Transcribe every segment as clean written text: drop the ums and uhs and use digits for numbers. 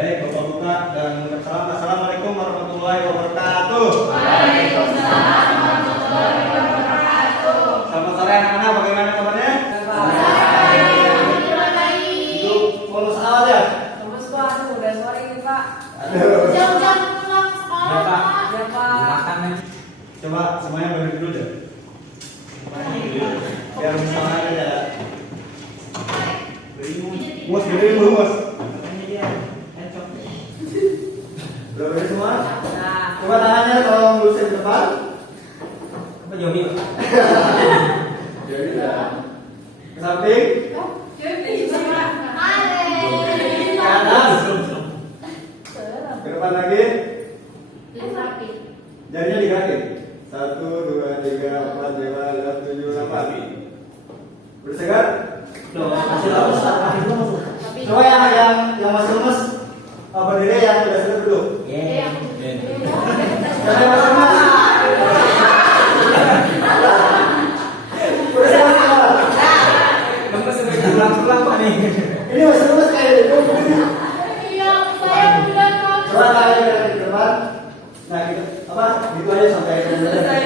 Baik, Bapak buka dan salam. Assalamualaikum warahmatullahi wabarakatuh. Waalaikumsalam warahmatullahi wabarakatuh. Selamat sore anak-anak, bagaimana kabarnya? Itu polos aja. Terus Pak, udah sore ini Pak. Jam-jam pulang sekolah, Ya, Pak. Pak. Ya Pak. Coba semuanya berdiri dulu deh. Biar semangat aja. Mus, berdiri dulu, Mus. Udah berdiri semua? Nah, Coba tangannya tolong luruskan ke depan. Apa Jomi? Jadi ya. Ke samping. Ke atas. Ke depan lagi. Jarinya digerakin. 1, 2, 3, 4, 5, 6, 7, 8. Bersegar? Masih lemes, masih lemes. Coba yang masih lemes berdiri, yang sudah sadar duduk. Iya. Yang masih lemes. Bersegar semua. Lemes sampai pulang-pulang Pak nih. Ini masih lemes kayak itu. Iya, saya bulan kok. Coba kalian ke depan. Nah, gitu. Apa? Gitu aja sampai selesai.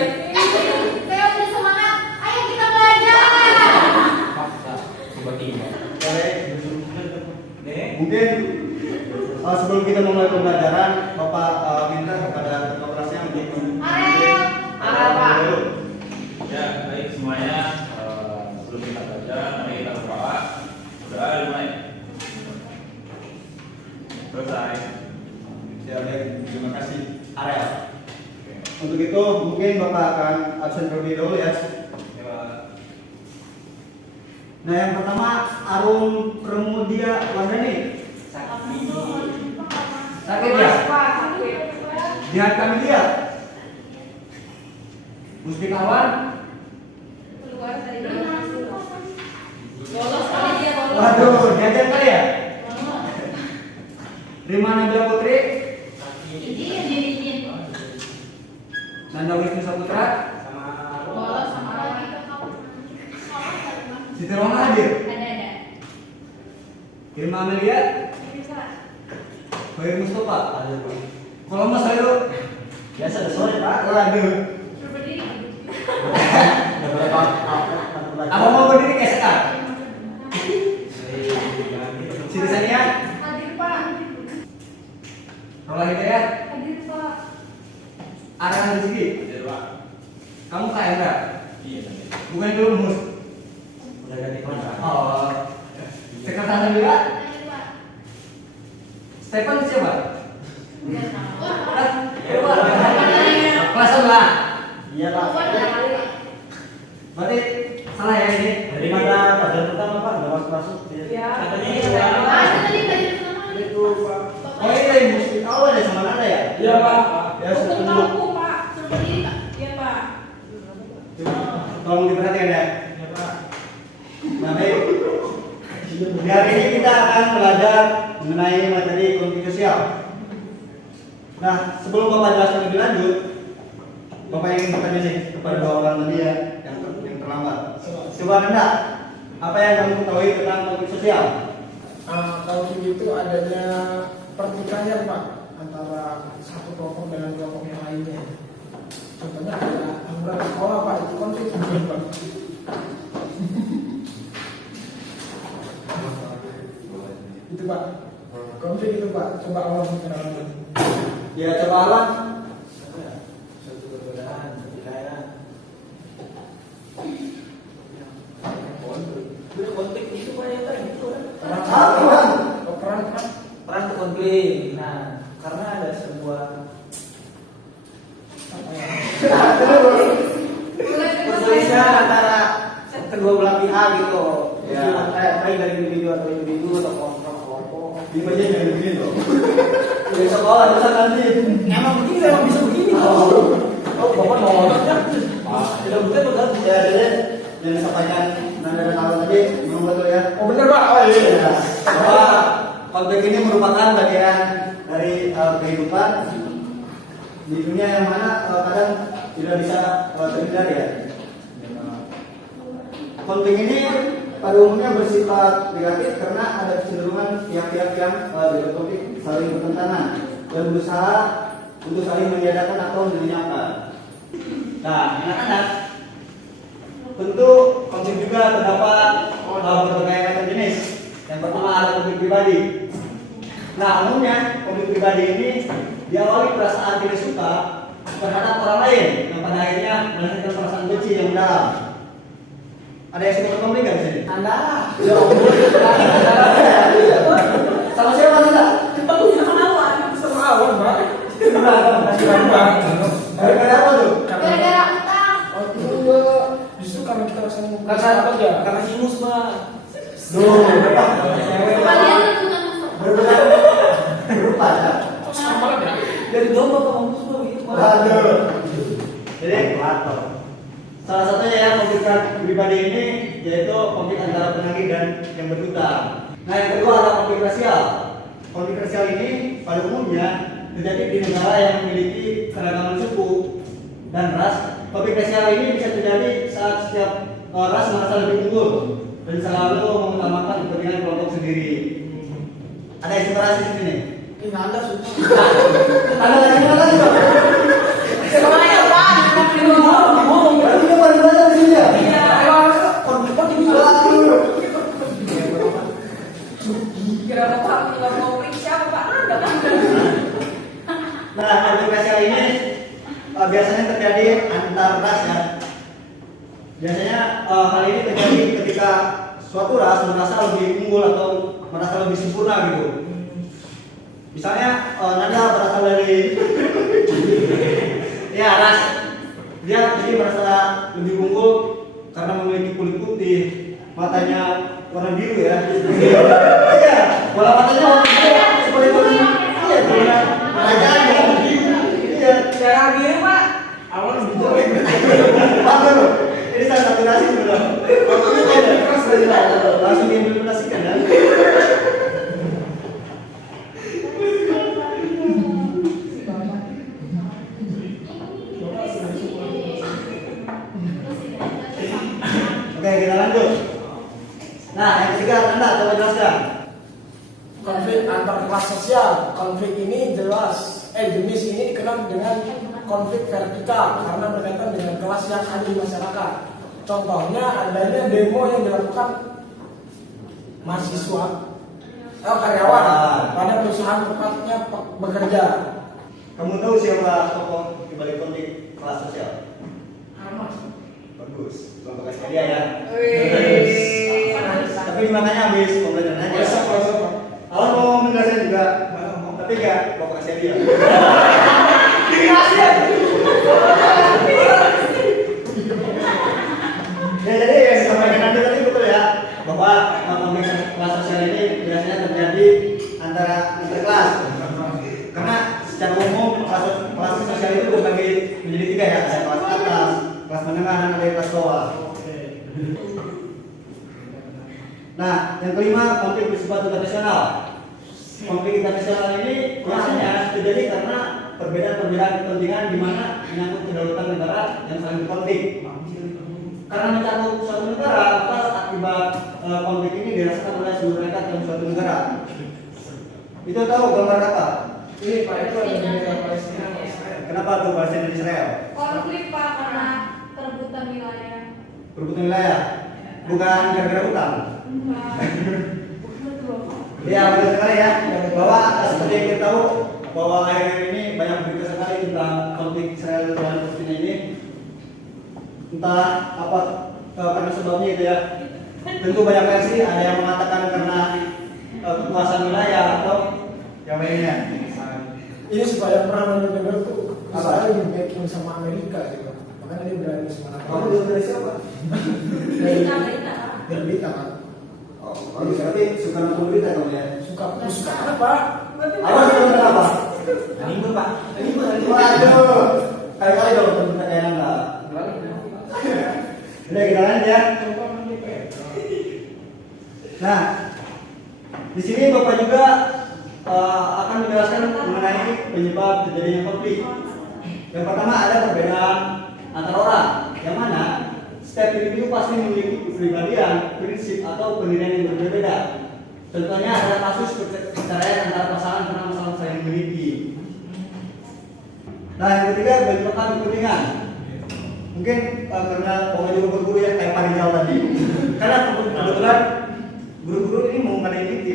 Saya udah semangat. Ayo kita belajar. Tiba-tiba. Mungkin sebelum kita memulai pembelajaran, Bapak minta kepada ketua kelasnya untuk Arel. Pak. Ya, baik semuanya. Sebelum kita belajar, mari kita berdoa. Doa dimulai. Selesai. Ya, baik. Terima kasih, Arel. Untuk itu mungkin Bapak akan absen terlebih dahulu ya. Nah, yang pertama Arum Pramudia Wardani. Sakit ya? Pak, sakit. Lihat kami lihat. Mustikawan. Keluar dari lolos kali dia lolos. Waduh, jajan kali ya? Rima Nabila Putri. Izin. Nanda Wisnu Saputra. Lolos sama lagi ke kamu. Siti Roma hadir. Ada. Irma Amelia. Bisa. Khair Mustafa. Kalau Mas Ayo. Biasa udah sore Pak. Waduh. Berdiri. Apa mau berdiri kayak sekarang? Siti Sania. Hadir Pak. Rola Hidayat. Hadir Pak. Arhan Rizki. Hadir, Pak. Kamu Kak Hendra. Iya, tadi. Bukan dulu Mus. Udah ganti kontrak. Oh. Sekretaris juga. Hadir Pak. Stephen siapa? Udah tahu. Kelas sebelah. Iya Pak. Berarti salah ya ini. Dari mana pelajaran pertama Pak? Udah masuk. Iya. Katanya Iya. iya. Ah, itu tadi belajar sama Itu Pak. Oh ini dari musik awal ya sama Nanda ya? Iya Pak. Ya Hukum setuju. kampung Pak. Suruh berdiri Pak. Iya Pak. Tolong diperhatikan ya. Iya Pak. Nah baik. Di hari ini kita akan belajar mengenai materi konflik sosial. Nah sebelum Bapak jelaskan lebih lanjut, Bapak ingin bertanya nih kepada dua orang tadi ya yang terlambat. Coba Nanda, apa yang kamu ketahui tentang konflik sosial? Konflik itu adanya pertikaian Pak antara satu kelompok dengan kelompok yang lainnya. Contohnya ada anggaran sekolah Pak, itu konflik Pak. Itu Pak, konflik itu Pak. Coba Allah menerangkan. Ya coba Allah. Suatu perbedaan, pertikaian. Konflik itu Pak yang tadi itu kan? Perang itu konflik. Nah, karena ada sebuah perselisihan antara kedua belah pihak gitu. Ya. Baik dari individu atau kelompok. Ini aja jangan begini loh. Di sekolah bisa nanti. Emang begini emang bisa begini. Oh, bapak mau. Tidak betul kan? Ya jadi yang disampaikan Nanda dan Alam tadi memang betul ya. Oh bener Pak, oh iya. Ya, bahwa konflik ini merupakan bagian dari kehidupan di dunia yang mana kadang tidak bisa terhindari ya. Konflik ini pada umumnya bersifat negatif karena ada kecenderungan pihak-pihak yang berkonflik saling bertentangan dan berusaha untuk saling meniadakan atau melenyapkan. Nah, anak-anak, tentu konflik juga terdapat berbagai macam jenis. Yang pertama ada konflik pribadi. Nah, umumnya konflik pribadi ini diawali perasaan tidak suka terhadap orang lain yang pada akhirnya melahirkan perasaan benci yang mendalam. Ada yang suka konflik nggak di sini? Anda. Ya, sama siapa Anda? Sama awal, Pak. Gara-gara apa tuh? Gara-gara utang. Waktu itu justru karena kita rasa apa ya? Karena sinus, Pak. Duh, Kalian lingkungan masuk. berupa ya. Dari domba ke mampus, Pak. Waduh. Jadi Plato. Salah satunya ya konflik pribadi ini yaitu konflik antara penagih dan yang berhutang. Nah, yang kedua ada konflik rasial. Konflik rasial ini pada umumnya terjadi di negara yang memiliki keragaman suku dan ras. Konflik rasial ini bisa terjadi saat setiap ras merasa lebih unggul dan selalu mengutamakan kepentingan kelompok sendiri. Ada yang separasi di sini. Ini Anda suka. Ada lagi mana tuh? Semuanya Pak, Berarti dia paling banyak di sini ya? Waduh. kira Pak juga mau periksa apa Pak? Anda kan? Nah, konflik rasial ini biasanya terjadi antar ras ya. Biasanya hal ini terjadi ketika suatu ras merasa lebih unggul atau merasa lebih sempurna gitu. Misalnya Nanda berasal dari ya ras dia jadi merasa lebih unggul karena memiliki kulit putih, matanya warna biru ya. Iya, bola matanya warna biru seperti itu. Iya, bola matanya warna biru. Iya. Darah biru Pak. Awal lebih jelek. Waduh, ini salah satu nasi sebenarnya. Waktu itu ada keras dari langsung diimplementasikan ya. Oke, kita lanjut. Nah, yang ketiga, Anda coba jelaskan. Konflik antar kelas sosial. Konflik ini jenis ini dikenal dengan konflik vertikal karena berkaitan dengan kelas yang ada di masyarakat. Contohnya adanya demo yang dilakukan mahasiswa atau karyawan pada perusahaan tempatnya bekerja. Kamu tahu siapa tokoh di balik konflik kelas sosial? Bagus, belum kasih hadiah ya. Wih. Tapi makanya habis pembelajaran aja. Awan mau menjelaskan juga, tapi enggak mau kasih hadiah. Ya, jadi yang disampaikan nanti tadi betul ya, bahwa konflik kelas sosial ini biasanya terjadi antara kelas. Karena secara umum kelas sosial itu terbagi menjadi tiga ya, ada kelas atas, kelas menengah, dan ada kelas bawah. Nah, yang kelima konflik bersifat internasional. Konflik internasional ini biasanya terjadi karena perbedaan kepentingan di mana menyangkut kedaulatan negara yang saling berkonflik. Karena mencakup suatu negara, maka akibat konflik ini dirasakan oleh seluruh rakyat dalam suatu negara. Itu tahu gambar apa? Ini Pak itu ada bendera Palestina. Kenapa tuh Palestina dan Israel? Konflik Pak karena perebutan wilayah. Perebutan wilayah, bukan gara-gara utang. Ya, betul sekali ya. Bahwa seperti yang kita tahu bahwa akhir-akhir ini banyak berita sekali tentang konflik Israel dan Palestina ini. Entah apa karena sebabnya itu ya. Tentu banyak versi, ada yang mengatakan karena kekuasaan wilayah atau yang lainnya. Ini supaya perang mendengar tuh Israel di backing sama Amerika gitu. Makanya dia berani semangat. Kamu dulu dari siapa? Berita. Dari berita kan. Oh, berarti suka nonton berita kamu ya? Suka apa? Apa sih nonton apa? Anime Pak. Waduh, kali-kali dong nonton berita kayak enggak. Udah kita lanjut ya. Nah, di sini Bapak juga akan menjelaskan mengenai penyebab terjadinya konflik. Yang pertama ada perbedaan antar orang, yang mana setiap individu pasti memiliki kepribadian, prinsip atau pendirian yang berbeda. Contohnya adalah kasus perceraian antara pasangan karena masalah saling memiliki. Nah, yang ketiga bentrokan kepentingan. Mungkin karena pokoknya juga berguru ya kayak Pak Rizal tadi. Karena kebetulan guru-guru ini mau ngadain ini.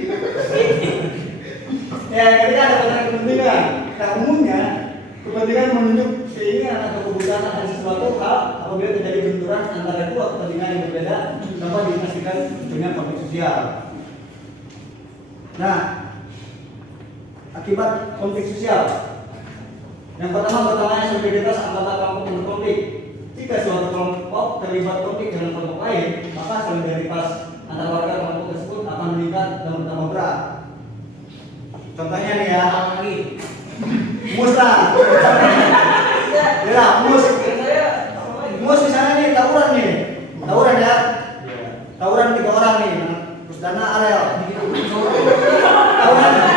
Ya, yang ketiga ada bentrokan kepentingan. Nah, umumnya kepentingan menunjuk keinginan atau kebutuhan akan sesuatu hal apabila terjadi benturan antara dua kepentingan yang berbeda dapat dipastikan dengan konflik sosial. Nah, akibat konflik sosial. Yang pertama bertambahnya soliditas anggota kelompok berkonflik. Jika suatu kelompok terlibat konflik dengan kelompok lain, maka solidaritas antara warga kelompok tersebut akan meningkat dan bertambah berat. Contohnya nih ya, musrah. Ya, mus misalnya nih tawuran ya. Tawuran 3 orang nih, terus dana Arel. Tawuran ya.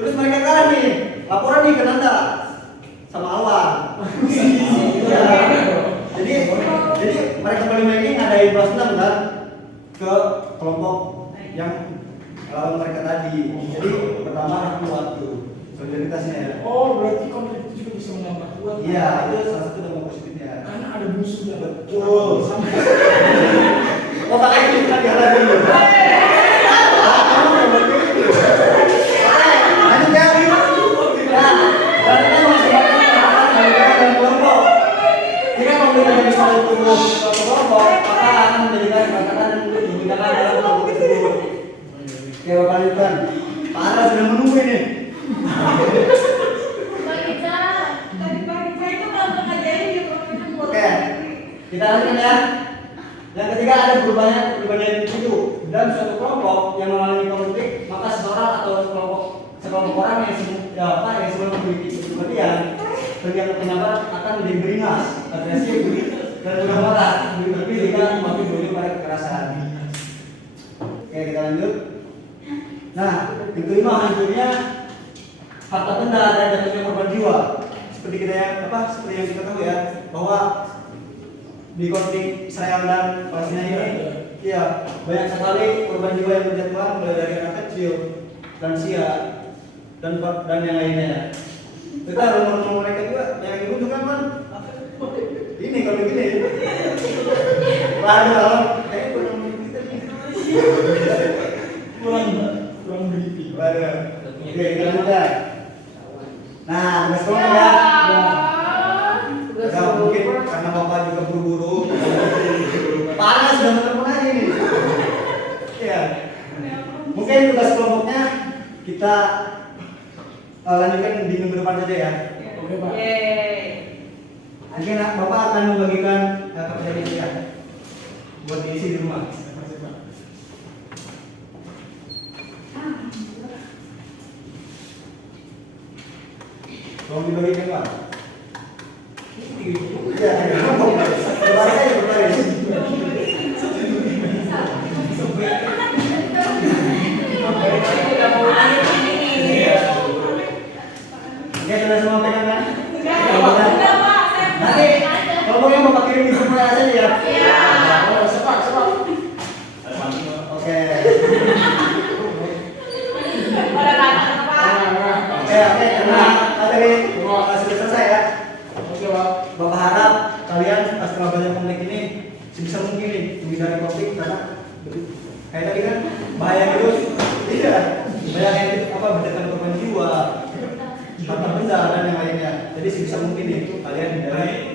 Terus mereka kalah nih, laporan nih ke Nanda sama Awan. Ya. Jadi mereka berlima ini ngadain balas dendam kan ke kelompok yang lawan mereka tadi. Jadi pertama kuat tuh solidaritasnya ya. Oh, berarti konflik itu juga bisa menambah kuat. Iya, itu salah satu dampak positifnya. Karena ada musuhnya. Betul. Oh, makanya kita jalan dulu. Lanjut ya. Nah, dan kita masih dalam kelompok. Jika pemerintah bisa tumbuh suatu kelompok, maka akan menjadikan katakan dan digunakan dalam kelompok tersebut. Oke, Bapak lanjutkan. Pak Ara sudah menunggu ini. Oke, kita lanjutkan ya. Yang ketiga ada perubahan individu dalam suatu kelompok yang mengalami konflik, maka seseorang atau sekelompok orang yang sebelum memiliki kepribadian terlihat pendapat akan menjadi beringas, agresif, dan mudah marah, lebih jika makin berujung pada kekerasan. Oke, kita lanjut. Nah, yang kelima hancurnya harta benda dan jatuhnya korban jiwa. Seperti yang kita tahu ya, bahwa di konflik Israel dan Palestina ini, ya banyak sekali korban jiwa yang berjatuhan mulai dari anak kecil, lansia, dan yang lainnya. Kita rumah mereka juga yang dibutuhkan kan ini kalau gini. Waduh, kayak kurang kita nih. Kurang beriti. Waduh. Oke, kita lanjutkan. Nah, sekarang ya. Ya mungkin karena Bapak juga buru-buru. Panas sudah menelepon aja ini. Ya. Mungkin tugas kelompoknya kita lanjutkan di minggu depan saja ya. Oke, Pak. Mungkin Bapak akan membagikan kepercayaan ini ya buat diisi di rumah. Tolong dibagikan Pak. Iya, berbaris aja berbaris. Ya sudah semua pegang kan? Nanti kelompoknya Bapak kirim di survei aja ya. Oh, sepak. Oke. Oke, karena tadi sudah selesai ya. Oke, Pak. Bapak harap kalian setelah banyak konflik ini sebisa mungkin nih menghindari konflik karena kayak tadi kan bahaya virus. Iya. Banyak yang berdekat korban jiwa, harta benda dan yang lainnya. Jadi sebisa mungkin itu kalian hindari